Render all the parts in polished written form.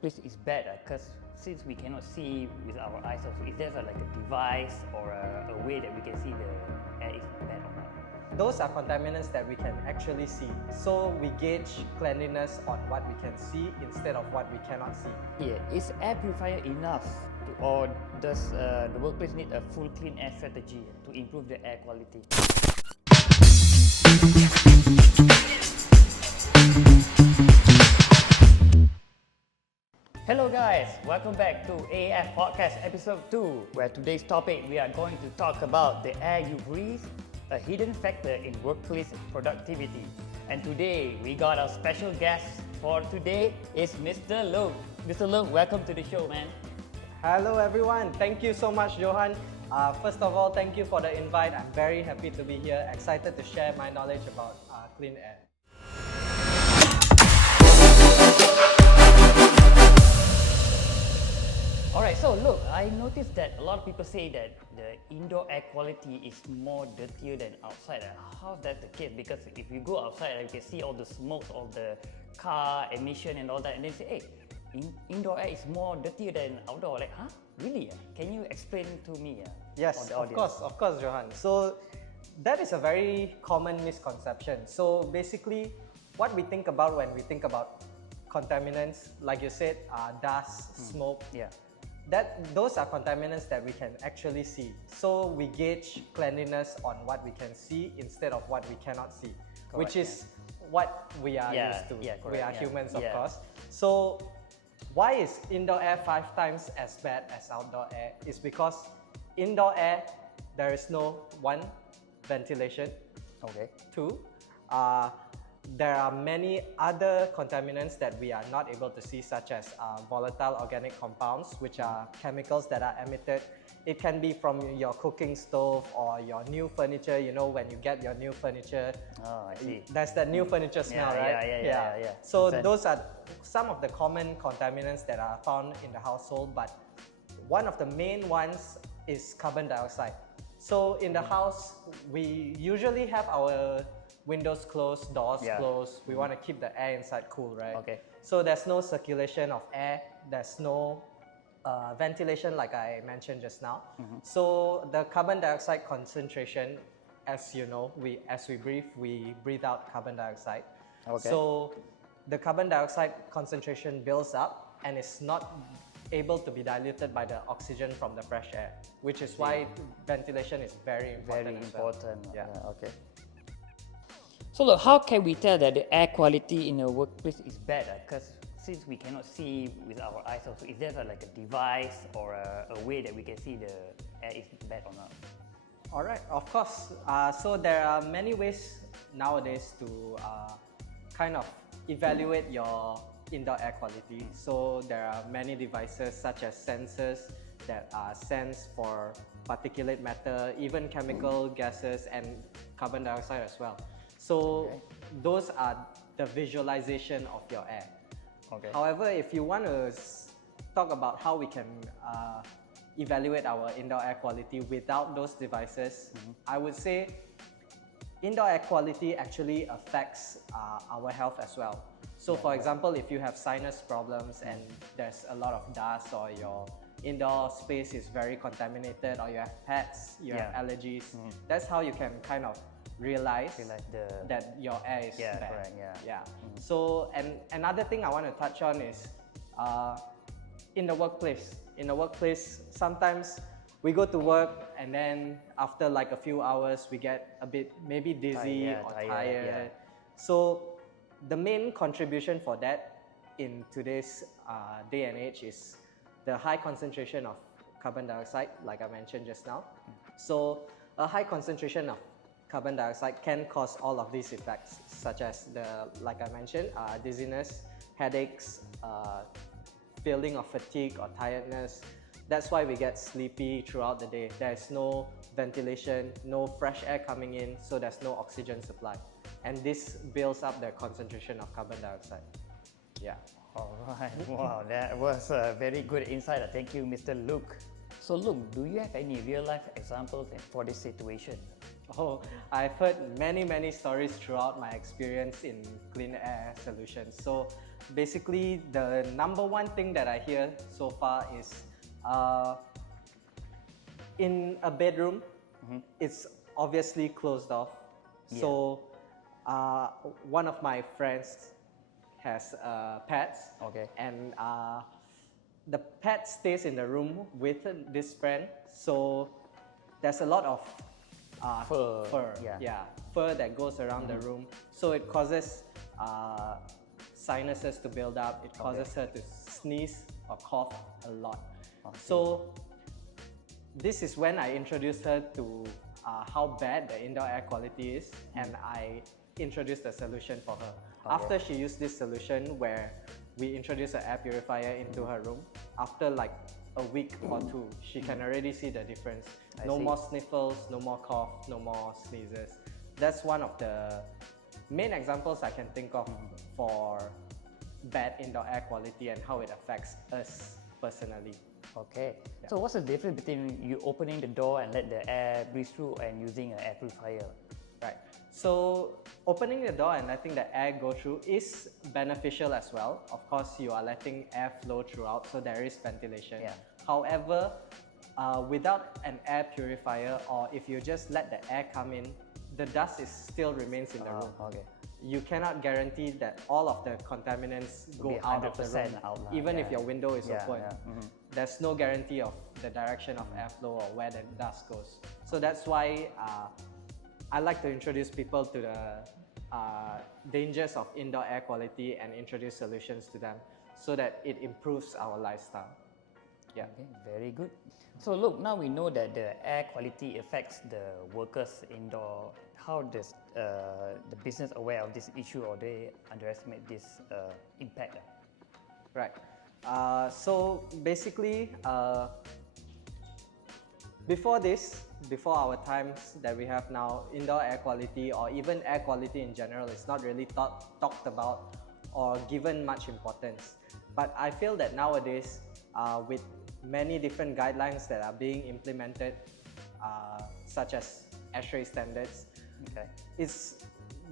workplace is bad? Because since we cannot see with our eyes also, is there like a device or a way that we can see the air is bad or not? Those are contaminants that we can actually see. So we gauge cleanliness on what we can see instead of what we cannot see. Yeah, is air purifier enough or does the workplace need a full clean air strategy to improve the air quality? Hello guys, welcome back to AAF Podcast Episode 2, where today's topic we are going to talk about the air you breathe, a hidden factor in workplace productivity. And today we got our special guest for today is Mr. Luke. Mr. Luke, welcome to the show, man. Hello everyone, thank you so much, Johan. First of all, thank you for the invite. I'm very happy to be here, excited to share my knowledge about clean air. Alright, so look, I noticed that a lot of people say that the indoor air quality is more dirtier than outside. How's that the case? Because if you go outside, you can see all the smoke of the car emission and all that, and then say, hey, indoor air is more dirtier than outdoor. Like, huh? Really? Can you explain to me? Yes, of course, Johan. So that is a very common misconception. So basically, what we think about when we think about contaminants, like you said, dust, smoke. Yeah. Those are contaminants that we can actually see. So we gauge cleanliness on what we can see instead of what we cannot see, which is what we are used to. We are humans, of course. So why is indoor air 5 times as bad as outdoor air? Is because indoor air, there is no, 1, ventilation. Okay. 2, there are many other contaminants that we are not able to see, such as volatile organic compounds, which are chemicals that are emitted. It can be from your cooking stove or your new furniture. You know, when you get your new furniture, I see. There's that new furniture smell, right? Yeah. So those are some of the common contaminants that are found in the household, but one of the main ones is carbon dioxide. So in the house, we usually have our windows closed, doors closed. We want to keep the air inside cool, right? Okay. So there's no circulation of air. There's no ventilation, like I mentioned just now. So the carbon dioxide concentration, as you know, as we breathe out carbon dioxide. Okay. So the carbon dioxide concentration builds up and is not able to be diluted by the oxygen from the fresh air, which is why ventilation is very important. Yeah. Okay. So look, how can we tell that the air quality in a workplace is bad? Because since we cannot see with our eyes also, is there like a device or a way that we can see the air is bad or not? All right, of course. So there are many ways nowadays to kind of evaluate your indoor air quality. So there are many devices such as sensors that sense for particulate matter, even chemical gases and carbon dioxide as well. So those are the visualization of your air. Okay. However, if you want to talk about how we can evaluate our indoor air quality without those devices, I would say indoor air quality actually affects our health as well. So for example, if you have sinus problems and there's a lot of dust, or your indoor space is very contaminated, or you have pets, you have allergies, that's how you can kind of realize that your air is bad. Correct, So, and another thing I want to touch on is in the workplace. In the workplace, sometimes we go to work and then after like a few hours, we get a bit maybe dizzy or tired. So the main contribution for that in today's day and age is the high concentration of carbon dioxide, like I mentioned just now. So a high concentration of carbon dioxide can cause all of these effects, such as like I mentioned, dizziness, headaches, feeling of fatigue or tiredness. That's why we get sleepy throughout the day. There's no ventilation, no fresh air coming in, so there's no oxygen supply. And this builds up the concentration of carbon dioxide. Yeah. All right. Wow, that was a very good insight. Thank you, Mr. Luke. So Luke, do you have any real-life examples for this situation? Oh, I've heard many stories throughout my experience in clean air solutions. So basically the number one thing that I hear so far is in a bedroom, it's obviously closed off. Yeah. So one of my friends has pets, Okay. and the pet stays in the room with this friend. So there's a lot of Fur, fur that goes around the room. So it causes sinuses to build up. It causes her to sneeze or cough a lot. So this is when I introduced her to how bad the indoor air quality is, and I introduced a solution for her. After she used this solution where we introduced an air purifier into her room, after like a week or two, she can already see the difference. No more sniffles, no more cough, no more sneezes. That's one of the main examples I can think of for bad indoor air quality and how it affects us personally. Okay. So what's the difference between you opening the door and let the air breathe through and using an air purifier? Right. So opening the door and letting the air go through is beneficial as well. Of course, you are letting air flow throughout, so there is ventilation. Yeah. However, without an air purifier, or if you just let the air come in, the dust still remains in the room. Okay. You cannot guarantee that all of the contaminants go out of the room, even if your window is open. There's no guarantee of the direction of airflow or where the dust goes. So that's why I like to introduce people to the dangers of indoor air quality and introduce solutions to them so that it improves our lifestyle. Yeah. Okay, very good. So look, now we know that the air quality affects the workers indoor. How does the business aware of this issue, or they underestimate this impact? Right. So basically, before our times that we have now, indoor air quality or even air quality in general is not really talked about or given much importance. But I feel that nowadays, with many different guidelines that are being implemented, such as ASHRAE standards,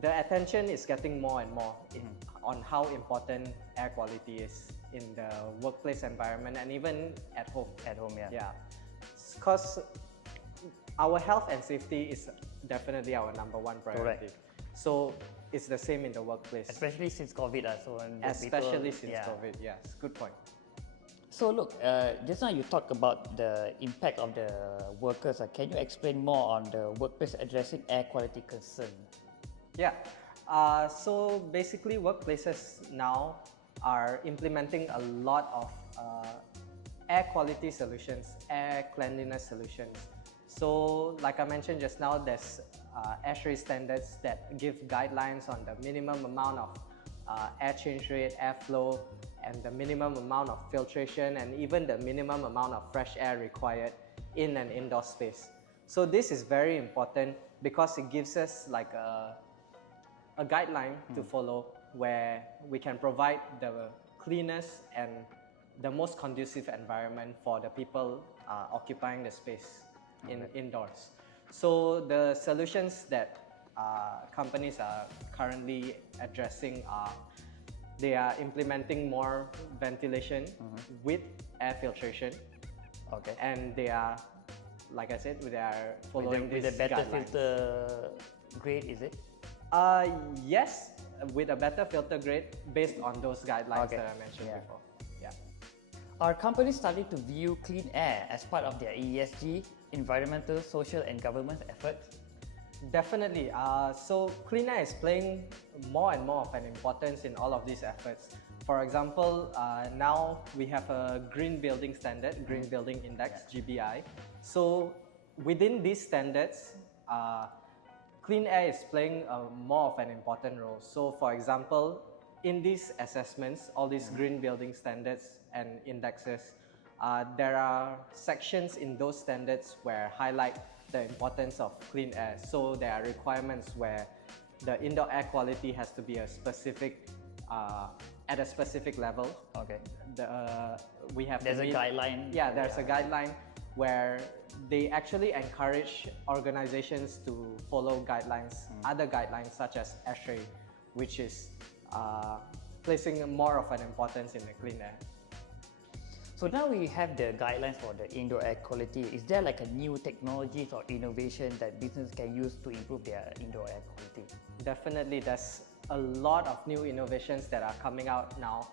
the attention is getting more and more on how important air quality is in the workplace environment and even at home. At home, Yeah. Because our health and safety is definitely our number one priority. Correct. So it's the same in the workplace. Especially since COVID. Especially since COVID, yes. Good point. So look, just now you talked about the impact of the workers. Can you explain more on the workplace addressing air quality concern? Yeah. So basically, workplaces now are implementing a lot of air quality solutions, air cleanliness solutions. So like I mentioned just now, there's ASHRAE standards that give guidelines on the minimum amount of air change rate, airflow, and the minimum amount of filtration, and even the minimum amount of fresh air required in an indoor space. So this is very important because it gives us like a guideline to follow where we can provide the cleanest and the most conducive environment for the people occupying the space indoors. So the solutions that companies are currently addressing are they are implementing more ventilation with air filtration. Okay. And they are, like I said, they are following with a these better guidelines. filter grade, is it? Yes, with a better filter grade based on those guidelines that I mentioned before. Yeah. Are companies starting to view clean air as part of their ESG, environmental, social, and government efforts? Definitely. So clean air is playing more and more of an importance in all of these efforts. For example, now we have a green building standard, green building index, GBI. So within these standards, clean air is playing more of an important role. So for example, in these assessments, all these green building standards and indexes, there are sections in those standards where highlight the importance of clean air. So there are requirements where the indoor air quality has to be a specific, at a specific level. Okay. We have there's a guideline. Yeah, there's a guideline where they actually encourage organizations to follow guidelines, other guidelines such as ASHRAE, which is placing more of an importance in the clean air. So now we have the guidelines for the indoor air quality. Is there like a new technologies or innovation that business can use to improve their indoor air quality? Definitely, there's a lot of new innovations that are coming out now.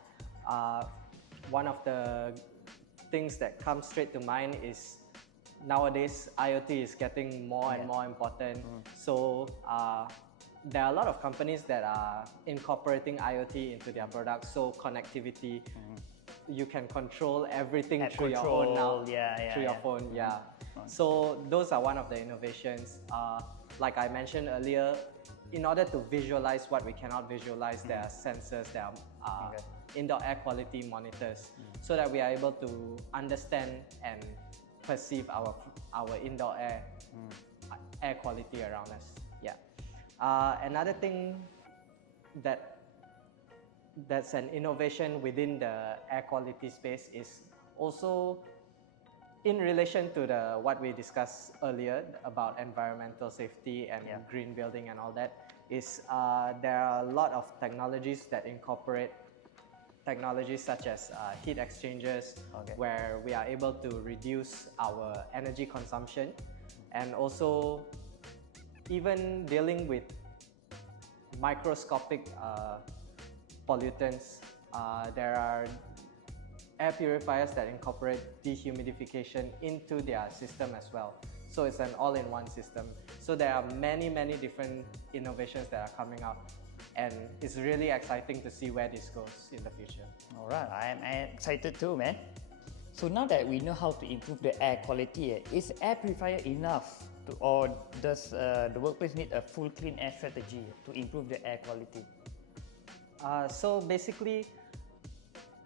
One of the things that comes straight to mind is nowadays IoT is getting more and more important. So there are a lot of companies that are incorporating IoT into their products. So connectivity, you can control everything through your phone now. Through your phone, So those are one of the innovations. Like I mentioned earlier, in order to visualize what we cannot visualize, there are sensors, there are indoor air quality monitors, so that we are able to understand and perceive our indoor air quality around us. Another thing that's an innovation within the air quality space is also in relation to what we discussed earlier about environmental safety and green building and all that, is there are a lot of technologies that incorporate technologies such as heat exchangers, where we are able to reduce our energy consumption, and also even dealing with microscopic pollutants. There are air purifiers that incorporate dehumidification into their system as well. So it's an all-in-one system. So there are many different innovations that are coming up, and it's really exciting to see where this goes in the future. Alright, I am excited too, man. So now that we know how to improve the air quality, is air purifier enough or does the workplace need a full clean air strategy to improve the air quality? So basically,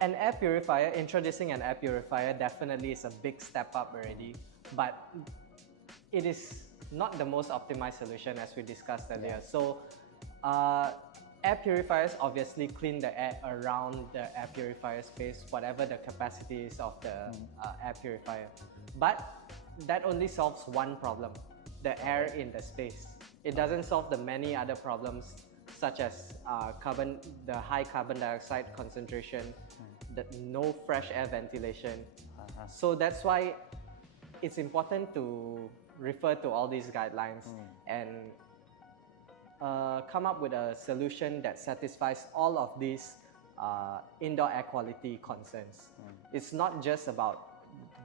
introducing an air purifier definitely is a big step up already, but it is not the most optimized solution, as we discussed earlier. So air purifiers obviously clean the air around the air purifier space, whatever the capacity is of the air purifier. But that only solves one problem, the air in the space. It doesn't solve the many other problems, such as the high carbon dioxide concentration, the no fresh air ventilation. So that's why it's important to refer to all these guidelines and come up with a solution that satisfies all of these indoor air quality concerns. It's not just about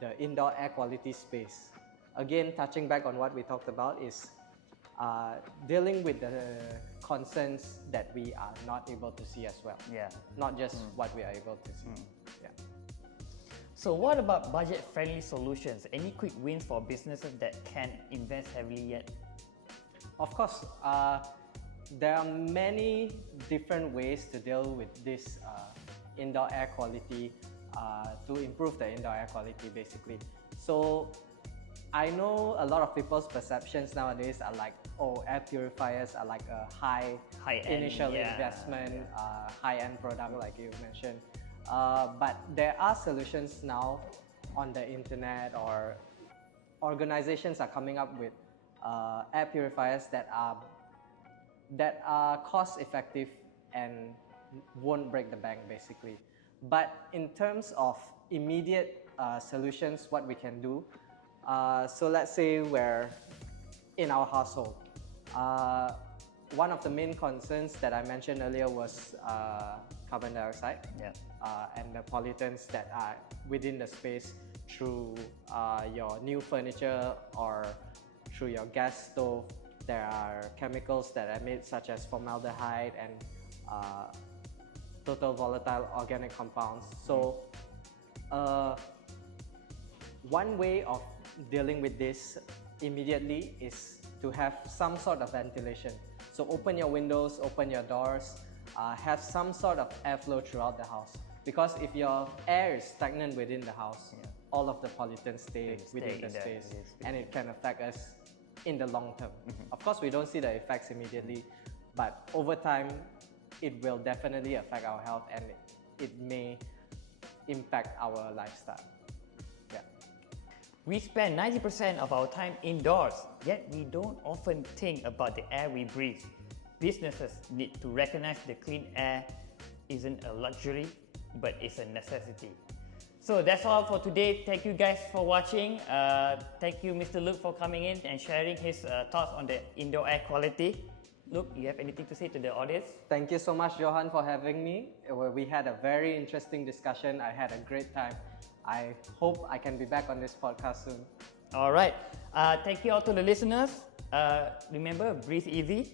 the indoor air quality space. Again, touching back on what we talked about is dealing with the concerns that we are not able to see as well. Not just what we are able to see. So what about budget-friendly solutions? Any quick wins for businesses that can invest heavily yet? Of course, there are many different ways to deal with this indoor air quality, to improve the indoor air quality basically. So I know a lot of people's perceptions nowadays are like, oh, air purifiers are like a high initial investment, high-end product like you mentioned. But there are solutions now on the internet, or organizations are coming up with air purifiers that are cost-effective and won't break the bank basically. But in terms of immediate solutions, what we can do, so let's say we're in our household. One of the main concerns that I mentioned earlier was carbon dioxide and the pollutants that are within the space through your new furniture or through your gas stove. There are chemicals that are made, such as formaldehyde and total volatile organic compounds. So one way of dealing with this immediately is to have some sort of ventilation. So open your windows, open your doors, have some sort of airflow throughout the house. Because if your air is stagnant within the house, all of the pollutants stay within the space, and it can affect us in the long term. Of course, we don't see the effects immediately, but over time, it will definitely affect our health, and it may impact our lifestyle. We spend 90% of our time indoors, yet we don't often think about the air we breathe. Businesses need to recognize the clean air isn't a luxury, but it's a necessity. So that's all for today. Thank you guys for watching. Thank you, Mr. Luke, for coming in and sharing his thoughts on the indoor air quality. Luke, you have anything to say to the audience? Thank you so much, Johan, for having me. We had a very interesting discussion. I had a great time. I hope I can be back on this podcast soon. All right. Thank you all to the listeners. Remember, breathe easy,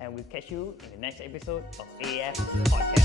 and we'll catch you in the next episode of AAF Podcast.